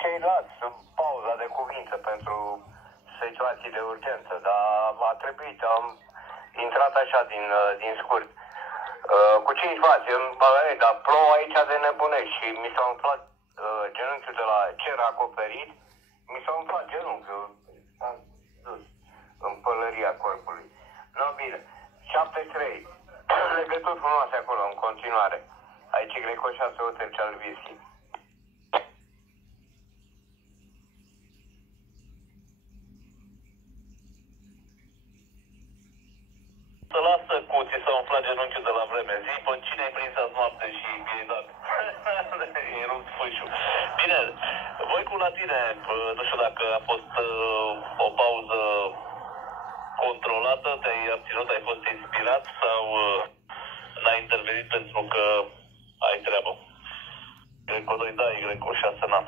ceilalți pauza de cuvință pentru situații de urgență, dar a trebuit, am intrat așa din scurt. Cu 5 faze, dar plouă aici de nebunești și mi s-a umflat genunchiul de la cer acoperit, mi s-a umflat genunchiul, am dus în pălăria corpului. No, bine, 73, legături frumoase acolo, în continuare. Aici Greco 6 Hotel Cealvischi. Să lasă cu ți s-a umflat genunchiul de la vreme. Zi, pe cine ai prins azi noapte și i-ai dat? E rupt fâșul. Bine, voi cu la tine, nu știu dacă a fost o pauză controlată, te-ai abținut, ai fost inspirat sau n-ai intervenit pentru că ai treabă? Greco 2, da, Greco 6, n-am.